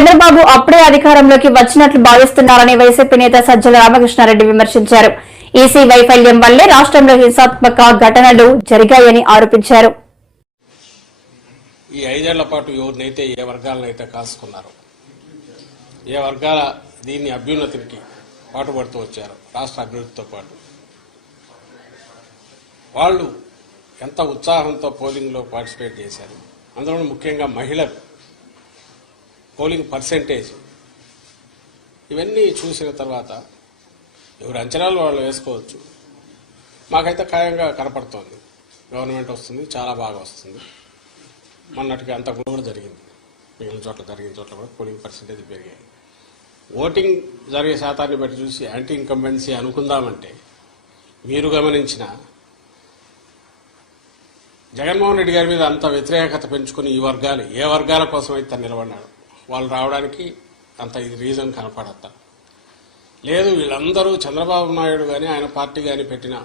చంద్రబాబు అప్పుడే అధికారంలోకి వచ్చినట్లు భావిస్తున్నారని వైసీపీ నేత సజ్జల రామకృష్ణారెడ్డి విమర్శించారు. ఈసీ వైఫల్యం వల్లే రాష్ట్రంలో హింసాత్మక ఘటనలు జరిగాయని ఆరోపించారు. ఈ 5 ఏళ్ల పాటు ఎవరినైతే ఏ వర్గాలనైతే కాసుకున్నారో, ఏ వర్గాల దీన్ని అభ్యున్నతికి పాటుపడుతూ వచ్చారో, రాష్ట్ర అభివృద్ధితో పాటు వాళ్ళు ఎంత ఉత్సాహంతో పోలింగ్లో పార్టిసిపేట్ చేశారు. అందులో ముఖ్యంగా మహిళలు పోలింగ్ పర్సెంటేజ్ ఇవన్నీ చూసిన తర్వాత ఎవరు అంచనాలు వాళ్ళు వేసుకోవచ్చు. మాకైతే ఖాయంగా కనపడుతోంది, గవర్నమెంట్ వస్తుంది, చాలా బాగా వస్తుంది. మొన్నటికి అంత కూడా జరిగింది, మిగిలిన చోట్ల జరిగిన చోట్ల కూడా పోలింగ్ పర్సెంటేజ్ పెరిగాయి. ఓటింగ్ జరిగే శాతాన్ని బట్టి చూసి యాంటీ ఇన్కంబెన్సీ అనుకుందామంటే మీరు గమనించిన జగన్మోహన్ రెడ్డి గారి మీద అంత వ్యతిరేకత పెంచుకుని ఈ వర్గాలు ఏ వర్గాల కోసం అయితే నిలబడినాడు వాళ్ళు రావడానికి అంత ఇది రీజన్ కనపడత లేదు. వీళ్ళందరూ చంద్రబాబు నాయుడు కానీ ఆయన పార్టీ కానీ పెట్టిన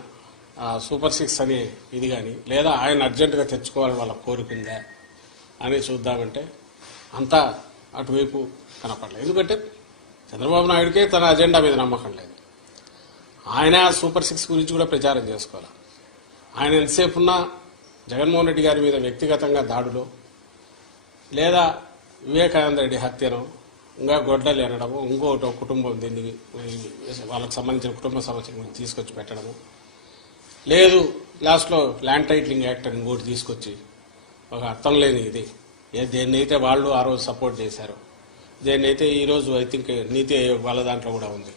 సూపర్ 6 అనే ఇది కానీ, లేదా ఆయన అర్జెంటుగా తెచ్చుకోవాలని వాళ్ళ కోరుకుందా అని చూద్దామంటే అంతా అటువైపు కనపడలేదు. ఎందుకంటే చంద్రబాబు నాయుడికే తన అజెండా మీద నమ్మకం లేదు. ఆయన సూపర్ 6 గురించి కూడా ప్రచారం చేసుకోవాలి. ఆయన ఎంతసేపు ఉన్నా జగన్మోహన్ రెడ్డి గారి మీద వ్యక్తిగతంగా దాడులో, లేదా వివేకానంద రెడ్డి హత్యను, ఇంకా గొడ్డలు అనడము, ఇంకోటి కుటుంబం దీన్ని వాళ్ళకి సంబంధించిన కుటుంబ సమస్యలు తీసుకొచ్చి పెట్టడము, లేదు లాస్ట్లో ల్యాండ్ టైటిలింగ్ యాక్ట్ అని ఇంకోటి తీసుకొచ్చి ఒక అర్థం లేని ఇది దేన్నైతే వాళ్ళు ఆ రోజు సపోర్ట్ చేశారు, దేన్నైతే ఈరోజు ఐ థింక్ నీతి ఆయోగ్ వాళ్ళ దాంట్లో కూడా ఉంది,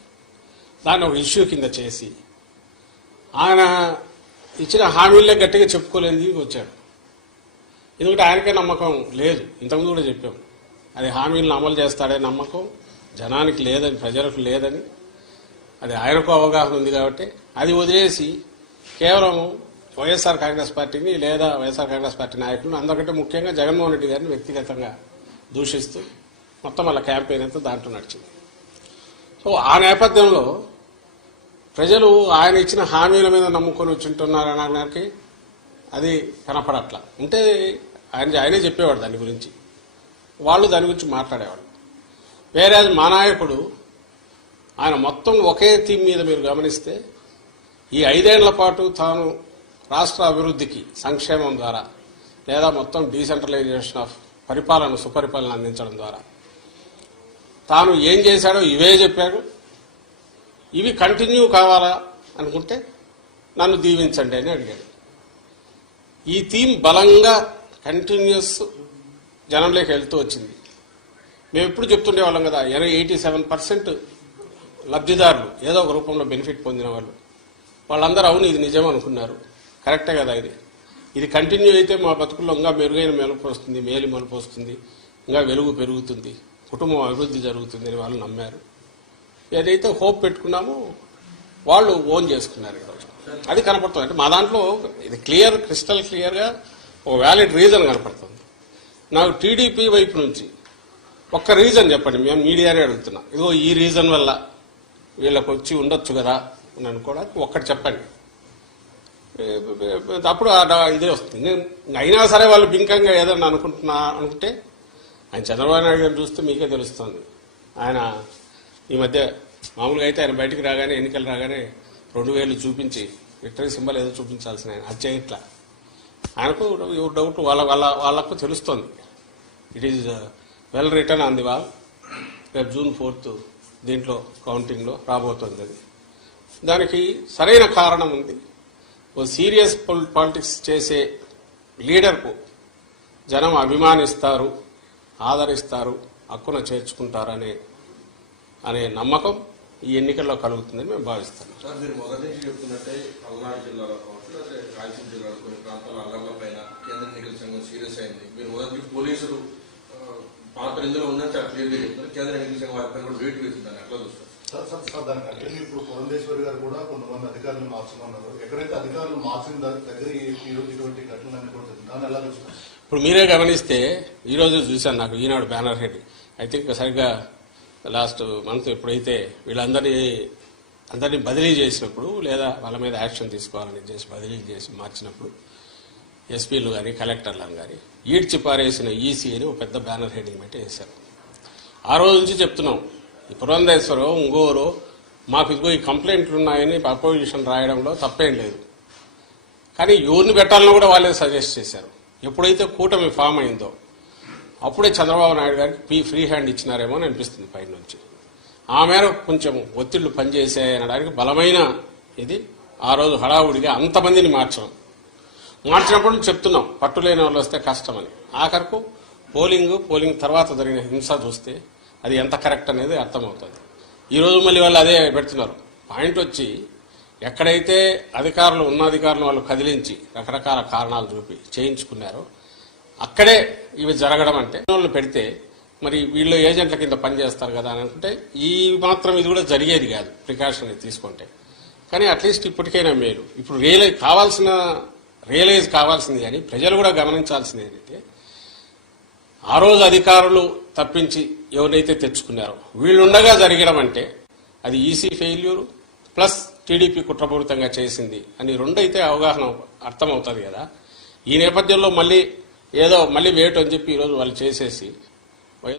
దాన్ని ఒక ఇష్యూ కింద చేసి ఆయన ఇచ్చిన హామీలే గట్టిగా చెప్పుకోలేని వచ్చాడు. ఎందుకంటే ఆయనకే నమ్మకం లేదు. ఇంతకుముందు కూడా చెప్పాం, అది హామీలను అమలు చేస్తాడే నమ్మకం జనానికి లేదని, ప్రజలకు లేదని. అది ఆయనకు అవగాహన ఉంది కాబట్టి అది వదిలేసి కేవలం వైఎస్ఆర్ కాంగ్రెస్ పార్టీని, లేదా వైఎస్ఆర్ కాంగ్రెస్ పార్టీ నాయకులను, అందరికంటే ముఖ్యంగా జగన్మోహన్ రెడ్డి గారిని వ్యక్తిగతంగా దూషిస్తూ మొత్తం వాళ్ళ క్యాంపెయిన్ అంతా దాంట్లో నడిచింది. సో ఆ నేపథ్యంలో ప్రజలు ఆయన ఇచ్చిన హామీల మీద నమ్ముకొని వచ్చింటున్నారనడానికి అది కనపడట్లా. ఉంటే ఆయనే చెప్పేవాడు దాని గురించి, వాళ్ళు దాని గురించి మాట్లాడేవాళ్ళు. వేరే మా నాయకుడు ఆయన మొత్తం ఒకే థీమ్ మీద మీరు గమనిస్తే ఈ 5 ఏళ్ల పాటు తాను రాష్ట్ర అభివృద్ధికి సంక్షేమం ద్వారా, లేదా మొత్తం డీసెంట్రలైజేషన్ ఆఫ్ పరిపాలన, సుపరిపాలన అందించడం ద్వారా తాను ఏం చేశాడో ఇవే చెప్పాడు. ఇవి కంటిన్యూ కావాలా అనుకుంటే నన్ను దీవించండి అని అడిగాడు. ఈ థీమ్ బలంగా కంటిన్యూస్ జనంలోకి వెళ్తూ వచ్చింది. మేము ఎప్పుడు చెప్తుండేవాళ్ళం కదా, 87% లబ్ధిదారులు ఏదో ఒక రూపంలో బెనిఫిట్ పొందిన వాళ్ళందరూ అవును ఇది నిజం అనుకున్నారు. కరెక్టే కదా, ఇది కంటిన్యూ అయితే మా బతుకుల్లో ఇంకా మెరుగైన మెలుపు వస్తుంది, మేలు మలుపు వస్తుంది, ఇంకా వెలుగు పెరుగుతుంది, కుటుంబం అభివృద్ధి జరుగుతుంది అని వాళ్ళు నమ్మారు. ఏదైతే హోప్ పెట్టుకున్నామో వాళ్ళు ఓన్ చేసుకున్నారు ఈరోజు. అది కనపడుతుంది. అంటే మా దాంట్లో ఇది క్రిస్టల్ క్లియర్గా ఒక వ్యాలిడ్ రీజన్ కనపడుతుంది. నాకు టీడీపీ వైపు నుంచి ఒక్క రీజన్ చెప్పండి, మేము మీడియానే అడుగుతున్నాం. ఇదిగో ఈ రీజన్ వల్ల వీళ్ళకి వచ్చి ఉండొచ్చు కదా అని అనుకోవడానికి ఒక్కటి చెప్పండి. అప్పుడు ఇదే వస్తుంది. అయినా సరే వాళ్ళు బింకంగా ఏదన్నా అనుకుంటే ఆయన చంద్రబాబు నాయుడు గారిని చూస్తే మీకే తెలుస్తుంది. ఆయన ఈ మధ్య మామూలుగా అయితే ఆయన బయటికి రాగానే, ఎన్నికలు రాగానే 2000 చూపించి విక్టరీ సింబల్ ఏదో చూపించాల్సిన ఆయన అది చేయట్లా. ఆయనకు డౌట్ వాళ్ళకు తెలుస్తోంది. It is well return on the wall. రేపు June 4th దీంట్లో కౌంటింగ్లో రాబోతోంది. అది దానికి సరైన కారణం ఉంది. ఓ సీరియస్ పాలిటిక్స్ చేసే లీడర్కు జనం అభిమానిస్తారు, ఆదరిస్తారు, హక్కున చేర్చుకుంటారనే నమ్మకం ఈ ఎన్నికల్లో కలుగుతుందని మేము భావిస్తాం. సార్, మీరు మొదటి నుంచి చెప్తున్నట్టే పల్నాడు జిల్లాలో కావచ్చు, లేదా రాయలసీమ జిల్లాలో కొన్ని ప్రాంతాల అల్లర్ల పైన కేంద్ర ఎన్నికల సంఘం సీరియస్ అయింది. మీరు మొదటి పోలీసులు పాత్ర ఇందులో ఉందంటే క్లియర్గా చెప్తున్నారు. కేంద్ర ఎన్నికల సంఘం వారి పైన కూడా వెయిట్ వేసిందని ఎట్లా చూస్తారు? సార్, దానికంటే ఇప్పుడు పురంధేశ్వరి గారు కూడా కొంతమంది అధికారులు మార్చుకున్నారు. ఎక్కడైతే అధికారులు మార్చిన దగ్గర ఇటువంటి ఘటనలన్నీ కూడా దాన్ని ఎలా చూస్తారు? ఇప్పుడు మీరే గమనిస్తే ఈరోజు చూశాను, నాకు ఈనాడు బ్యానర్ హెడ్ ఐ థింక్ సరిగ్గా లాస్ట్ మంత్ ఎప్పుడైతే అందరినీ బదిలీ చేసినప్పుడు, లేదా వాళ్ళ మీద యాక్షన్ తీసుకోవాలని చేసి బదిలీ చేసి మార్చినప్పుడు ఎస్పీలు కానీ కలెక్టర్లను కానీ ఈడ్చి పారేసిన ఈసీ అని ఒక పెద్ద బ్యానర్ హెడ్డింగ్ పెట్టి వేశారు. ఆ రోజు నుంచి చెప్తున్నాం, ఈ పురంధేశ్వరం ఇంగోరు మాకు ఇదిగో ఈ కంప్లైంట్లు ఉన్నాయని అపోజిషన్ రాయడంలో తప్పేం లేదు. కానీ ఎవరిని పెట్టాలని కూడా వాళ్ళే సజెస్ట్ చేశారు. ఎప్పుడైతే కూటమి ఫామ్ అయిందో అప్పుడే చంద్రబాబు నాయుడు గారికి ఫ్రీ హ్యాండ్ ఇచ్చినారేమో అని అనిపిస్తుంది పై నుంచి. ఆ మేరకు కొంచెం ఒత్తిళ్లు పనిచేసాయనడానికి బలమైన ఇది ఆ రోజు హడావుడిగా అంతమందిని మార్చినప్పుడు చెప్తున్నాం పట్టులేని వాళ్ళు వస్తే కష్టమని. ఆఖరకు పోలింగ్ తర్వాత జరిగిన హింస చూస్తే అది ఎంత కరెక్ట్ అనేది అర్థమవుతుంది. ఈరోజు మళ్ళీ వాళ్ళు అదే పెడుతున్నారు. పాయింట్ వచ్చి ఎక్కడైతే అధికారులు వాళ్ళు కదిలించి రకరకాల కారణాలు చూపి చేయించుకున్నారో అక్కడే ఇవి జరగడం అంటే వాళ్ళు పెడితే మరి వీళ్ళు ఏజెంట్ల కింద పనిచేస్తారు కదా అని అనుకుంటే ఈ మాత్రం ఇది కూడా జరిగేది కాదు ప్రికాషన్ తీసుకుంటే. కానీ అట్లీస్ట్ ఇప్పటికైనా మేలు. ఇప్పుడు రియలైజ్ కావాల్సింది కానీ ప్రజలు కూడా గమనించాల్సింది ఏంటంటే ఆ రోజు అధికారులు తప్పించి ఎవరైతే తెచ్చుకున్నారో వీళ్ళుండగా జరగడం అంటే అది ఈసీ ఫెయిల్యూరు ప్లస్ టీడీపీ కుట్రపూరితంగా చేసింది అని రెండైతే అవగాహన అర్థమవుతుంది కదా. ఈ నేపథ్యంలో మళ్ళీ వేటు అని చెప్పి ఈరోజు వాళ్ళు చేసేసి